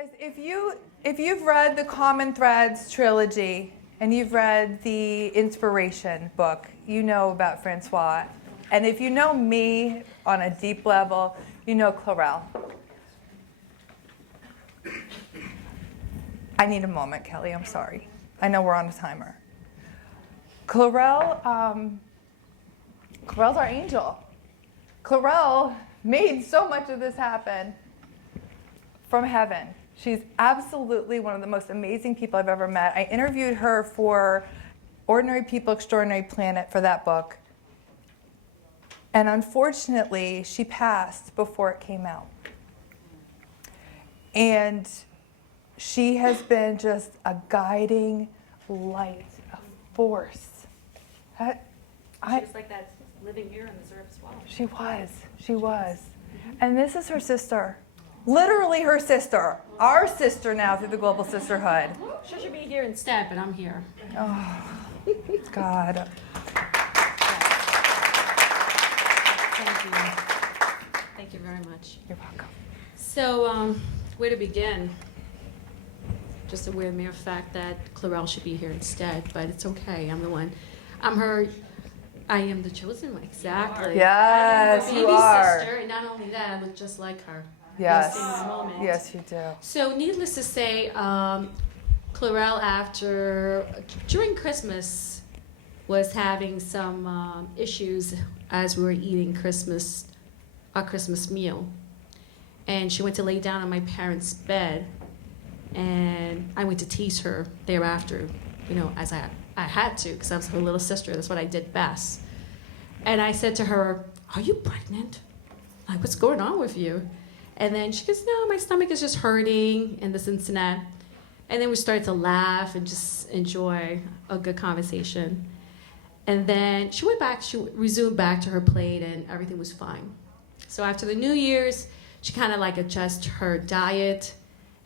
Guys, if you've read the Common Threads trilogy and you've read the Inspiration book, you know about Francoise. And if you know me on a deep level, you know Clarel. I need a moment, Kelly. I'm sorry. I know we're on a timer. Clarel's our angel. Clarel made so much of this happen from heaven. She's absolutely one of the most amazing people I've ever met. I interviewed her for Ordinary People, Extraordinary Planet for that book. And unfortunately, she passed before it came out. And she has been just a guiding light, a force. She was like that living here on this earth as well. She was. And this is her sister. Literally her sister. Our sister now through the Global Sisterhood. She should be here instead, but I'm here. Oh, God. Thank you. Thank you very much. You're welcome. So, where to begin? Just a weird mere fact that Clarel should be here instead, but it's okay. I'm the one. I'm her. I am the chosen one. Exactly. Yes, I am her you baby are. sister, and not only that, I look just like her. Yes. In a moment. Yes, you do. So, needless to say, Clarel, during Christmas, was having some issues as we were eating our Christmas meal. And she went to lay down on my parents' bed, and I went to tease her thereafter, as I had to, because I was her little sister. That's what I did best. And I said to her, "Are you pregnant? Like, what's going on with you?" And then she goes, "No, my stomach is just hurting," and this and that. And then we started to laugh and just enjoy a good conversation. And then she resumed back to her plate, and everything was fine. So after the New Year's, she kind of adjusted her diet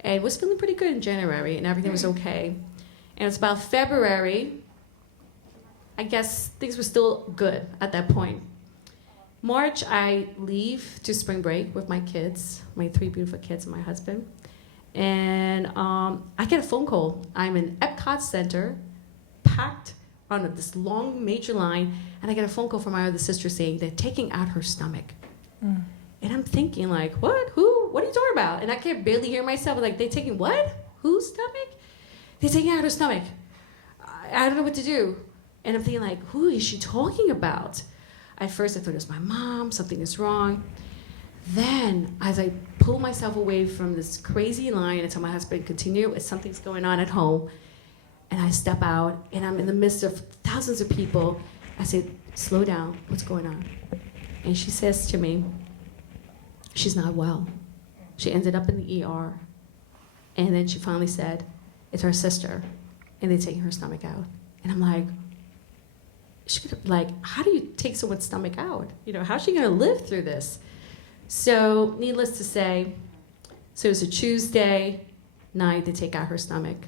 and was feeling pretty good in January, and everything was okay. And it's about February, I guess things were still good at that point. March, I leave to spring break with my kids, my 3 beautiful kids and my husband. And I get a phone call. I'm in Epcot Center, packed on this long major line, and I get a phone call from my other sister saying they're taking out her stomach. And I'm thinking what? Who? What are you talking about? And I can barely hear myself. They're taking what? Whose stomach? They're taking out her stomach. I don't know what to do. And I'm thinking who is she talking about? At first I thought it was my mom, something is wrong. Then as I pull myself away from this crazy line and tell my husband, continue, something's going on at home. And I step out and I'm in the midst of thousands of people. I said, "Slow down, what's going on?" And she says to me, "She's not well. She ended up in the ER. And then she finally said, it's her sister, and they're taking her stomach out." And I'm how do you take someone's stomach out? How's she gonna live through this? So needless to say, so it was a Tuesday night, they take out her stomach.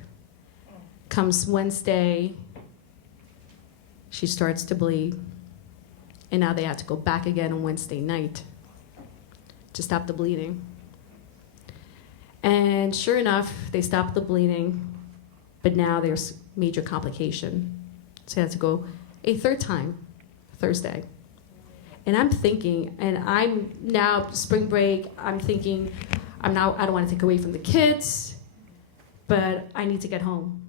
Comes Wednesday, she starts to bleed. And now they have to go back again on Wednesday night to stop the bleeding. And sure enough, they stopped the bleeding, but now there's major complication. So they have to go a third time, Thursday. And I'm thinking, and I'm now spring break, I'm thinking, I don't want to take away from the kids, but I need to get home.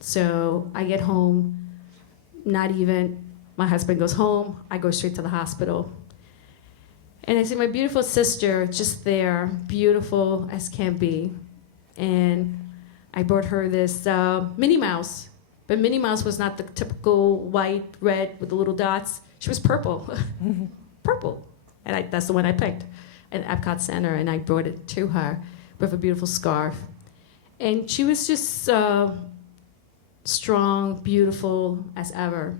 So I get home, my husband goes home, I go straight to the hospital. And I see my beautiful sister just there, beautiful as can be. And I brought her this Minnie Mouse. But Minnie Mouse was not the typical white, red with the little dots. She was purple. Purple. And that's the one I picked at Epcot Center. And I brought it to her with a beautiful scarf. And she was just strong, beautiful as ever.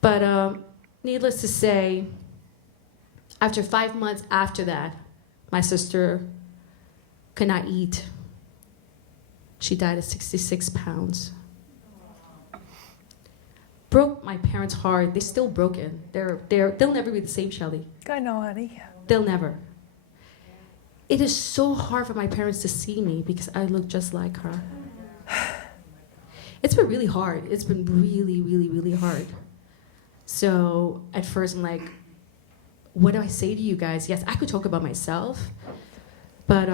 But needless to say, after 5 months after that, my sister could not eat. She died at 66 pounds. Broke my parents' heart. They're still broken. They'll never be the same, Shelly. I know, honey. They'll never. it is so hard for my parents to see me because I look just like her. It's been really hard. It's been really, really, really hard. So at first I'm like, what do I say to you guys? Yes, I could talk about myself, but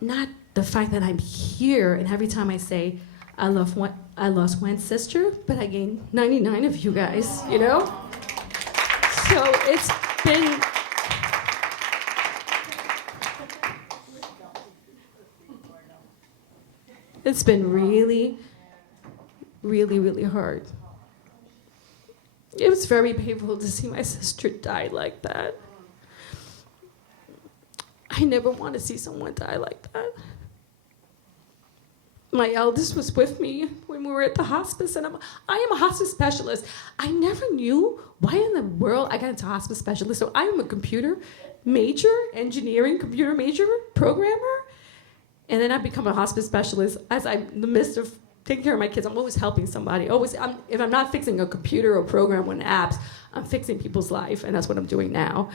not the fact that I'm here and every time I say I lost one sister, but I gained 99 of you guys, you know? So it's been really, really, really hard. It was very painful to see my sister die like that. I never want to see someone die like that. My eldest was with me when we were at the hospice, and I am a hospice specialist. I never knew why in the world I got into hospice specialist. So I am a computer major, engineering computer major, programmer, and then I become a hospice specialist. As I'm in the midst of taking care of my kids, I'm always helping somebody. If I'm not fixing a computer or program with apps, I'm fixing people's life, and that's what I'm doing now.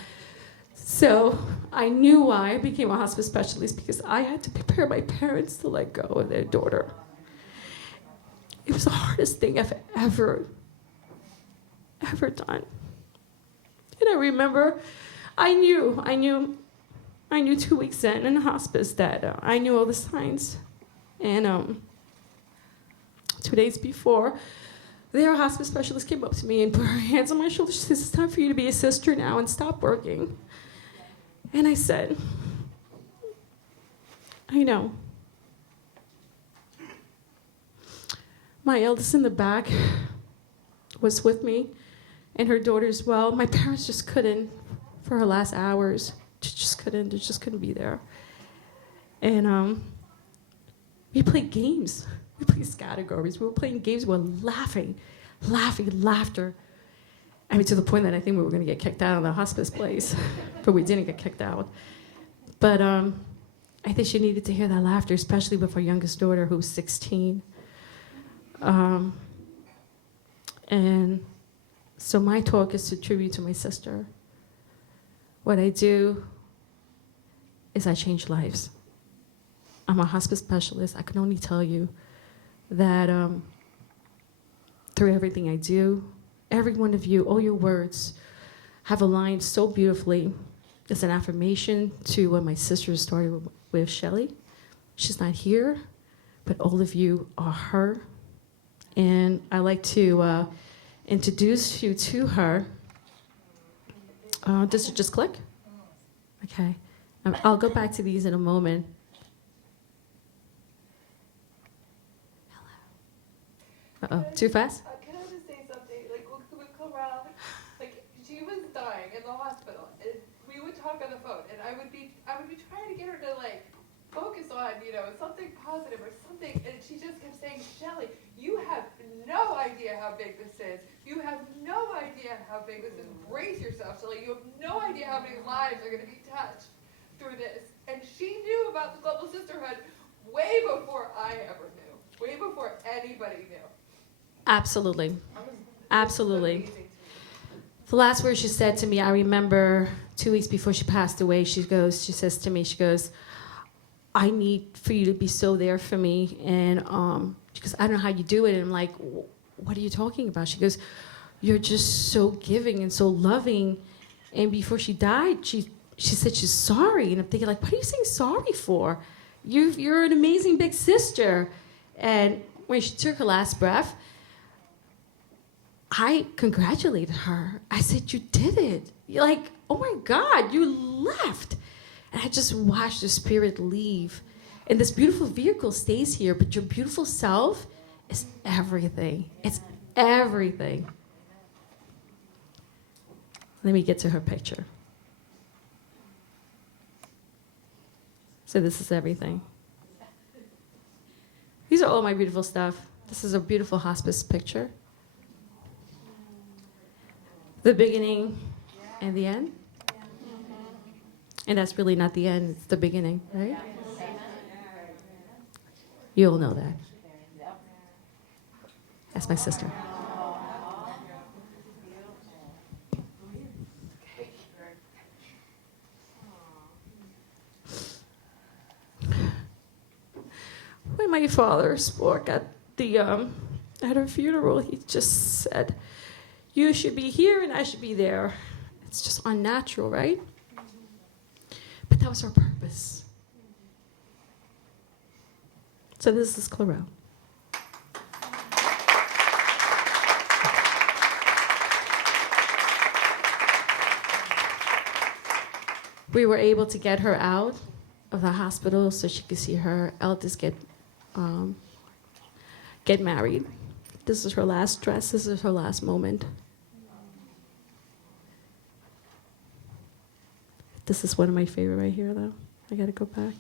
So I knew why I became a hospice specialist, because I had to prepare my parents to let go of their daughter. It was the hardest thing I've ever done. And I remember, I knew 2 weeks in the hospice that I knew all the signs. And 2 days before, their hospice specialist came up to me and put her hands on my shoulders. She says, "It's time for you to be a sister now and stop working." And I said, "I know." My eldest in the back was with me, and her daughter as well. My parents just couldn't, for her last hours, they just couldn't be there. And we played games. We played categories. We were playing games. We were laughing, laughter. I mean, to the point that I think we were going to get kicked out of the hospice place, but we didn't get kicked out. But I think she needed to hear that laughter, especially with her youngest daughter, who's 16. And so my talk is to tribute to my sister. What I do is I change lives. I'm a hospice specialist. I can only tell you that through everything I do, every one of you, all your words have aligned so beautifully. It's an affirmation to what my sister started with Shelly. She's not here, but all of you are her. And I like to introduce you to her. Does it just click? Okay. I'll go back to these in a moment. Uh-oh, too fast? Can I just say something? Like, with Corral, like, she was dying in the hospital, and we would talk on the phone, and I would be trying to get her to, like, focus on, something positive or something, and she just kept saying, "Shelly, you have no idea how big this is. You have no idea how big this is. Brace yourself, Shelly. You have no idea how many lives are going to be touched through this." And she knew about the Global Sisterhood way before I ever knew, way before anybody knew. Absolutely. Absolutely. The last word she said to me, I remember 2 weeks before she passed away, she says to me, "I need for you to be so there for me." And she goes, "I don't know how you do it." And I'm like, "What are you talking about?" She goes, "You're just so giving and so loving." And before she died, she said she's sorry. And I'm thinking, like, what are you saying sorry for? You're an amazing big sister. And when she took her last breath, I congratulated her. I said, "You did it." You're like, "Oh my God, you left." And I just watched the spirit leave. And this beautiful vehicle stays here, but your beautiful self is everything. It's everything. Let me get to her picture. So this is everything. These are all my beautiful stuff. This is a beautiful hospice picture. The beginning and the end. And that's really not the end, it's the beginning, right? You all know that. That's my sister. when my father spoke at her funeral, he just said, "You should be here and I should be there." It's just unnatural, right? But that was our purpose. So this is Clarelle. We were able to get her out of the hospital so she could see her eldest get married. This is her last dress. This is her last moment. This is one of my favorite right here, though. I gotta go back.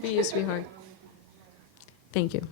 For you, sweetheart. Thank you.